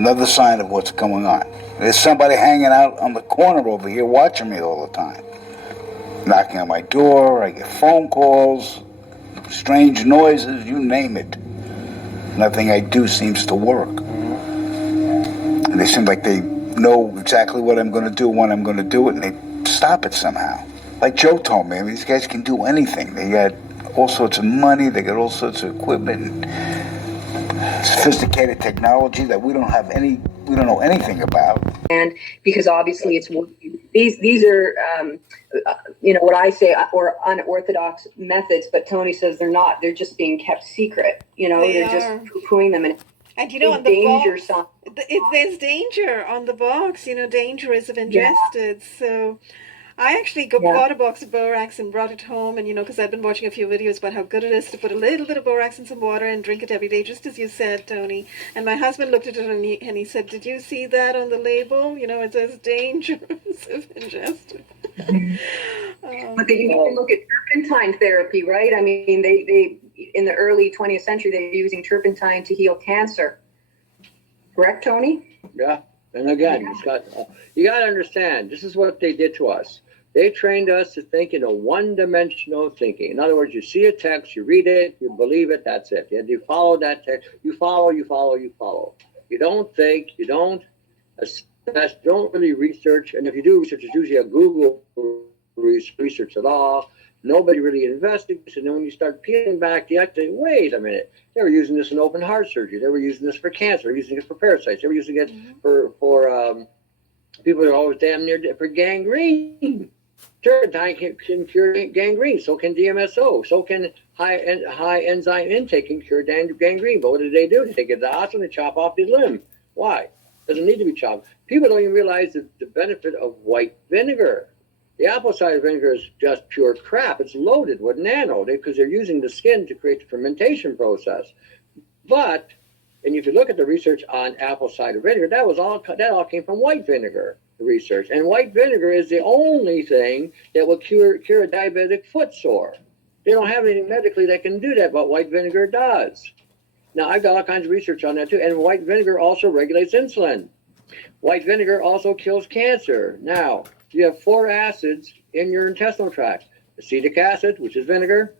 Another sign of what's going on. There's somebody hanging out on the corner over here watching me all the time. Knocking on my door, I get phone calls, strange noises, you name it. Nothing I do seems to work. And they seem like they know exactly what I'm going to do, when I'm going to do it, and they stop it somehow. Like Joe told me, I mean, these guys can do anything. They got all sorts of money, they got all sorts of equipment, and sophisticated technology that we don't know anything about. And because obviously it's these are what I say or unorthodox methods, but Toni says they're not. They're just being kept secret. They're just poo-pooing them, and on the danger sign. There's danger on the box. Dangerous if ingested. Yeah. So I actually bought a box of borax and brought it home, and because I've been watching a few videos about how good it is to put a little bit of borax in some water and drink it every day, just as you said, Toni. And my husband looked at it and he said, "Did you see that on the label? It says dangerous if ingested." But they can look at turpentine therapy, right? I mean, they in the early 20th century they were using turpentine to heal cancer. Correct, Toni? Yeah. And again, you got to understand, this is what they did to us. They trained us to think in a one-dimensional thinking. In other words, you see a text, you read it, you believe it, that's it. You follow that text, you follow. You don't think, you don't assess, don't really research. And if you do research, it's usually a Google research at all. Nobody really investigates. And then when you start peeling back, you have to say, wait a minute. They were using this in open heart surgery. They were using this for cancer. They were using it for parasites. They were using it for people that are always damn near for gangrene. Turpentine can cure gangrene. So can DMSO. So can high enzyme intake can cure gangrene. But what did they do? They take it to the hospital and chop off the limb. Why? Doesn't need to be chopped. People don't even realize the benefit of white vinegar. The apple cider vinegar is just pure crap. It's loaded with nano because they're using the skin to create the fermentation process. But, and if you look at the research on apple cider vinegar, that all came from white vinegar, the research. And white vinegar is the only thing that will cure a diabetic foot sore. They don't have anything medically that can do that, but white vinegar does. Now, I've got all kinds of research on that too. And white vinegar also regulates insulin. White vinegar also kills cancer. Now, you have 4 acids in your intestinal tract. Acetic acid, which is vinegar,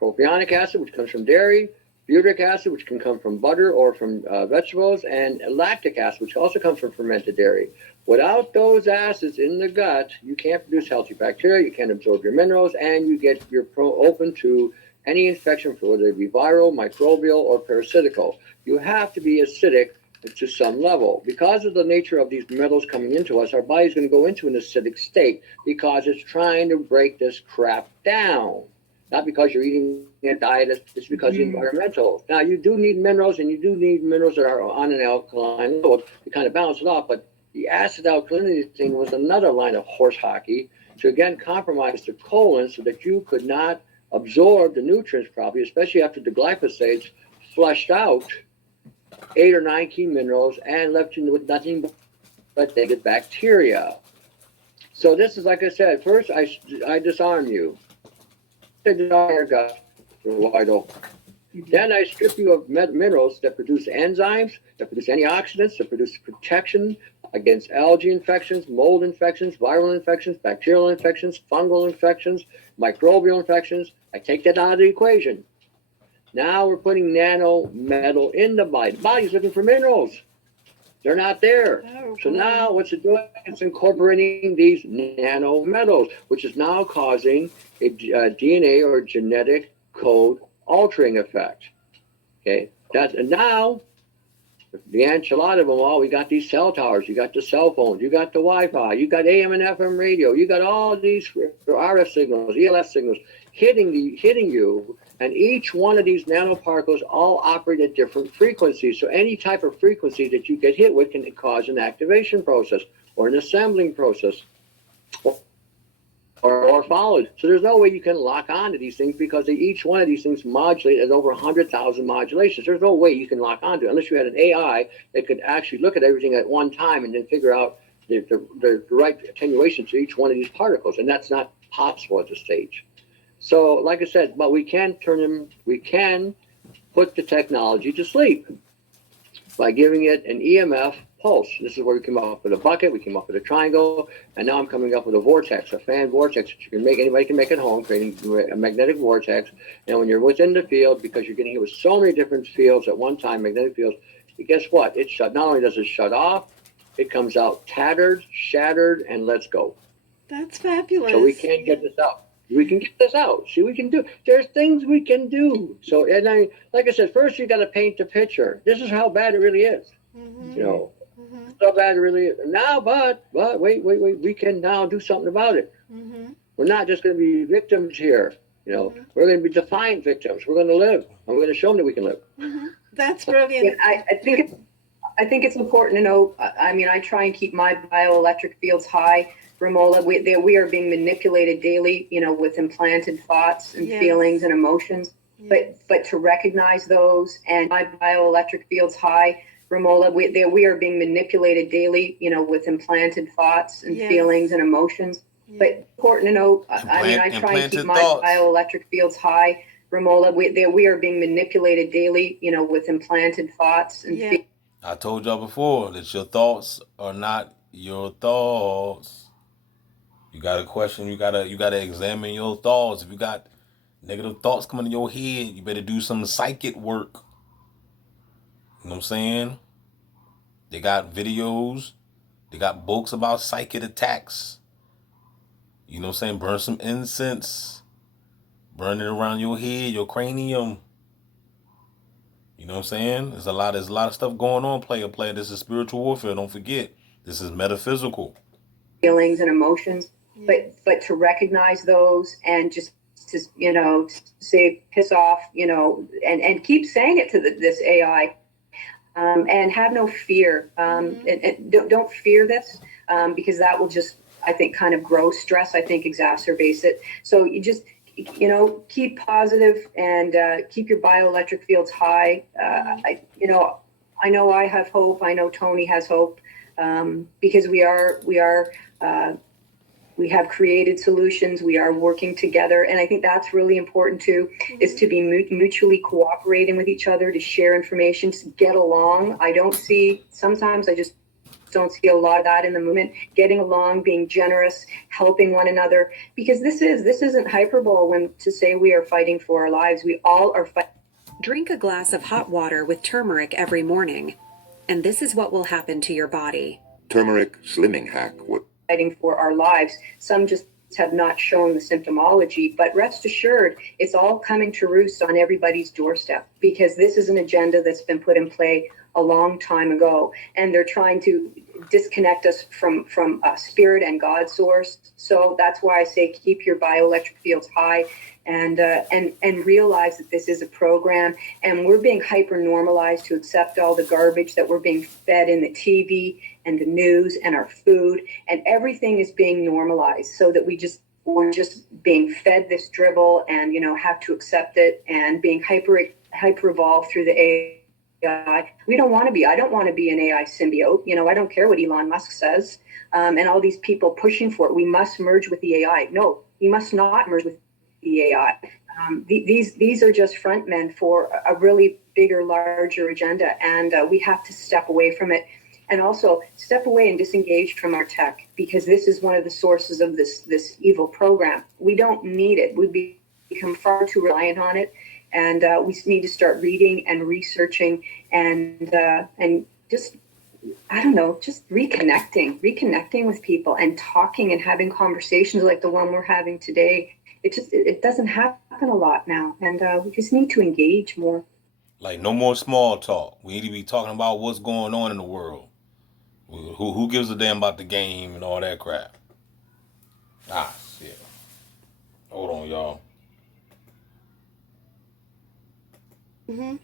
propionic acid, which comes from dairy, butyric acid, which can come from butter or from vegetables, and lactic acid, which also comes from fermented dairy. Without those acids in the gut, you can't produce healthy bacteria, you can't absorb your minerals, and you're open to any infection, whether it be viral, microbial, or parasitical. You have to be acidic to some level. Because of the nature of these metals coming into us, our body's going to go into an acidic state because it's trying to break this crap down. Not because you're eating a diet, it's because of environmental. Now, you do need minerals, and you do need minerals that are on an alkaline load to kind of balance it off, but the acid alkalinity thing was another line of horse hockey to, again, compromise the colon so that you could not absorb the nutrients properly, especially after the glyphosates flushed out 8 or 9 key minerals and left you with nothing but negative bacteria. So this is, like I said, first I disarm you. I disarm your gut, you're wide open. Then I strip you of minerals that produce enzymes, that produce antioxidants, that produce protection against algae infections, mold infections, viral infections, bacterial infections, fungal infections, microbial infections. I take that out of the equation. Now we're putting nano metal in the body. The body's looking for minerals. They're not there. So now what's it doing? It's incorporating these nano metals, which is now causing a DNA or genetic code altering effect. Okay, and now the enchilada of them all, we got these cell towers, you got the cell phones, you got the Wi-Fi, you got AM and FM radio, you got all these RF signals, ELF signals hitting you. And each one of these nanoparticles all operate at different frequencies. So any type of frequency that you get hit with can cause an activation process or an assembling process or followed. So there's no way you can lock onto these things because each one of these things modulate at over 100,000 modulations. There's no way you can lock onto it unless you had an AI that could actually look at everything at one time and then figure out the right attenuation to each one of these particles. And that's not possible at this stage. So, like I said, but we can put the technology to sleep. by giving it an EMF pulse. This is where we came up with a bucket, we came up with a triangle, and now I'm coming up with a vortex, a fan vortex that you can make, anybody can make at home, creating a magnetic vortex. And when you're within the field, because you're getting hit with so many different fields at one time, magnetic fields, guess what? It shut. Not only does it shut off, it comes out tattered, shattered, and let's go. That's fabulous. So we can't get this out. We can get this out. See, we can do. There's things we can do. So, and like I said, first you got to paint the picture. This is how bad it really is. Mm-hmm. You know, how bad it really is. Now, but wait. We can now do something about it. Mm-hmm. We're not just going to be victims here. You know, we're going to be defiant victims. We're going to live, and we're going to show them that we can live. Mm-hmm. That's brilliant. Yeah, I think it's important to know. I mean, I try and keep my bioelectric fields high. Romola, we are being manipulated daily, you know, with implanted thoughts and feelings and emotions. Yes. But to recognize those, and my bioelectric fields high, Romola, we are being manipulated daily, you know, with implanted thoughts and feelings and emotions. But important to know. I mean, I try and keep my bioelectric fields high. Romola, we are being manipulated daily, you know, with implanted thoughts and feelings. I told y'all before that your thoughts are not your thoughts. You gotta question. You gotta examine your thoughts. If you got negative thoughts coming to your head, you better do some psychic work. You know what I'm saying? They got videos. They got books about psychic attacks. You know what I'm saying? Burn some incense. Burn it around your head, your cranium. You know what I'm saying? There's a lot of stuff going on, player. This is spiritual warfare. Don't forget. This is metaphysical. Feelings and emotions. But to recognize those and just to, you know, say piss off, you know, and keep saying it to this AI, and have no fear. And don't fear this, because that will just, I think, kind of grow stress. I think exacerbates it. So you just, you know, keep positive and keep your bioelectric fields high. I know I have hope. I know Toni has hope, because we have created solutions. We are working together. And I think that's really important too, is to be mutually cooperating with each other, to share information, to get along. Sometimes I just don't see a lot of that in the movement, getting along, being generous, helping one another, because this isn't hyperbole when to say we are fighting for our lives. We all are fighting. Drink a glass of hot water with turmeric every morning, and this is what will happen to your body. Turmeric slimming hack. Fighting for our lives. Some just have not shown the symptomology, but rest assured, it's all coming to roost on everybody's doorstep, because this is an agenda that's been put in play a long time ago, and they're trying to disconnect us from spirit and God source. So that's why I say keep your bioelectric fields high, and realize that this is a program, and we're being hyper normalized to accept all the garbage that we're being fed in the TV and the news and our food, and everything is being normalized so that we're just being fed this dribble, and, you know, have to accept it, and being hyper evolved through the AI. We don't want to be. I don't want to be an AI symbiote. You know, I don't care what Elon Musk says, and all these people pushing for it. We must merge with the AI. No, we must not merge with the AI. These are just front men for a really bigger, larger agenda, and we have to step away from it, and also step away and disengage from our tech, because this is one of the sources of this evil program. We don't need it. We become far too reliant on it. And we need to start reading and researching and just, I don't know, just reconnecting with people and talking and having conversations like the one we're having today. It doesn't happen a lot now, and we just need to engage more. Like, no more small talk. We need to be talking about what's going on in the world. Who gives a damn about the game and all that crap? Ah, shit. Hold on, y'all. Mm-hmm.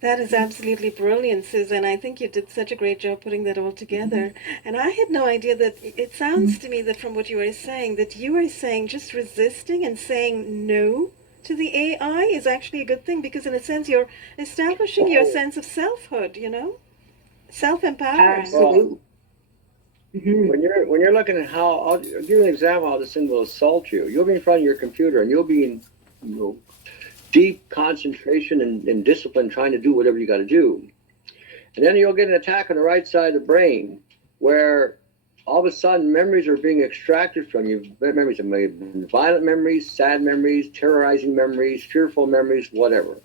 That is absolutely brilliant, Susan. I think you did such a great job putting that all together. And I had no idea that it sounds to me that from what you were saying, that you were saying just resisting and saying no to the AI is actually a good thing, because in a sense you're establishing your sense of selfhood, you know, self-empowerment. Absolutely. When you're looking at how, I'll give you an example how this thing will assault you. You'll be in front of your computer and you'll be in, you know, deep concentration and discipline, trying to do whatever you got to do. And then you'll get an attack on the right side of the brain where all of a sudden memories are being extracted from you. Memories are made, violent memories, sad memories, terrorizing memories, fearful memories, whatever.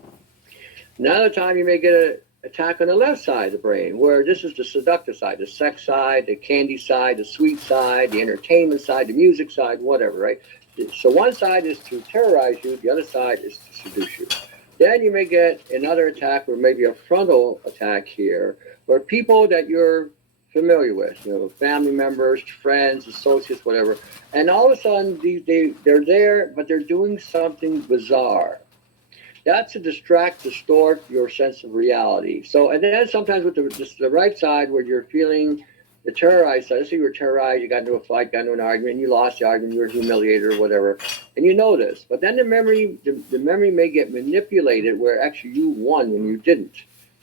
Another time you may get an attack on the left side of the brain, where this is the seductive side, the sex side, the candy side, the sweet side, the entertainment side, the music side, whatever, right? So one side is to terrorize you, the other side is to seduce you. Then you may get another attack, or maybe a frontal attack here, where people that you're familiar with, family members, friends, associates, whatever, and all of a sudden they're there, but they're doing something bizarre. That's to distract, distort your sense of reality. So, and then sometimes with the right side, where you're feeling the terrorized side, let's say you were terrorized, you got into a fight, got into an argument, you lost the argument, you were humiliated or whatever, and you know this. But then the memory may get manipulated where actually you won when you didn't.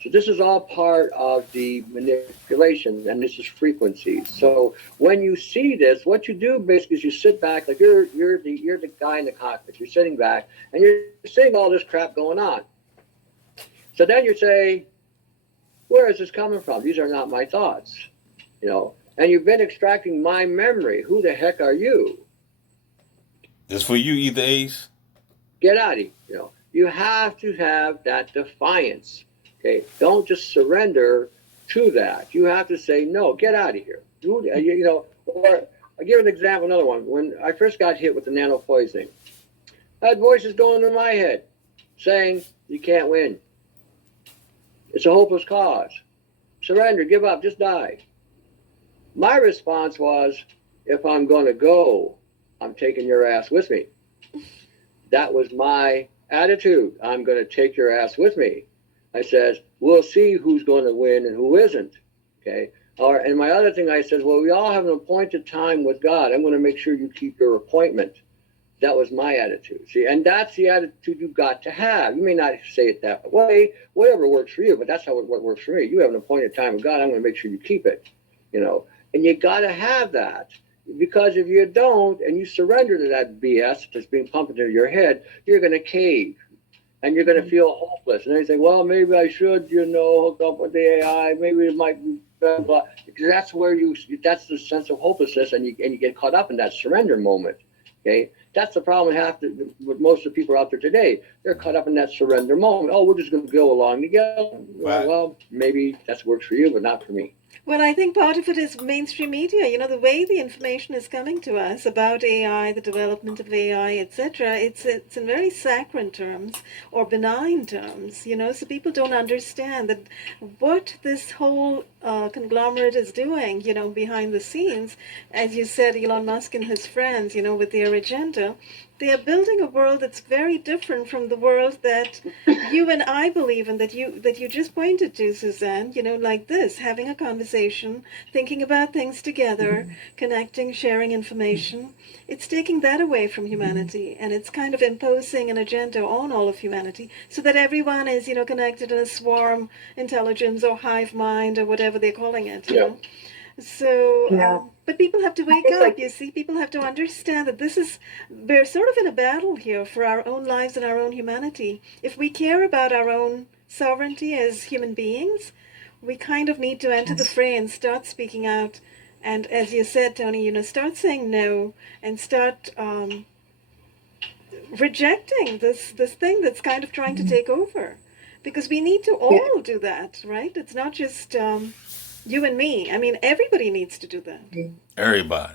So this is all part of the manipulation, and this is frequencies. So when you see this, what you do basically is you sit back, like you're the guy in the cockpit. You're sitting back, and you're seeing all this crap going on. So then you say, where is this coming from? These are not my thoughts. And you've been extracting my memory. Who the heck are you? It's for you, either Ace. Get out of here. You have to have that defiance. Okay, don't just surrender to that. You have to say no. Get out of here. Or I'll give an example. Another one. When I first got hit with the nano poisoning, I had voices going through my head saying, "You can't win. It's a hopeless cause. Surrender. Give up. Just die." My response was, if I'm going to go, I'm taking your ass with me. That was my attitude. I'm going to take your ass with me. I says, we'll see who's going to win and who isn't. Okay. And my other thing I said, well, we all have an appointed time with God. I'm going to make sure you keep your appointment. That was my attitude. See, and that's the attitude you've got to have. You may not say it that way, whatever works for you, but that's what works for me. You have an appointed time with God. I'm going to make sure you keep it. And you got to have that, because if you don't and you surrender to that BS that's being pumped into your head, you're going to cave and you're going to feel hopeless. And then you think, well, maybe I should, hook up with the AI. Maybe it might be blah, blah. Because that's the sense of hopelessness, and you get caught up in that surrender moment. Okay, that's the problem with most of the people out there today. They're caught up in that surrender moment. Oh, we're just going to go along together. Right. Well, maybe that works for you, but not for me. Well, I think part of it is mainstream media. The way the information is coming to us about AI, the development of AI, etc. It's in very saccharine terms or benign terms. So people don't understand that what this whole conglomerate is doing. Behind the scenes, as you said, Elon Musk and his friends. With their agenda. They are building a world that's very different from the world that you and I believe in, that you just pointed to, Suzanne, like this, having a conversation, thinking about things together, connecting, sharing information. It's taking that away from humanity, and it's kind of imposing an agenda on all of humanity so that everyone is, connected in a swarm intelligence or hive mind or whatever they're calling it, Yeah. So, but people have to wake up, you see. People have to understand that we're sort of in a battle here for our own lives and our own humanity. If we care about our own sovereignty as human beings, we kind of need to enter the fray and start speaking out. And as you said, Toni, start saying no and start rejecting this thing that's kind of trying to take over. Because we need to all do that, right? It's not just... you and me. I mean, everybody needs to do that. Everybody.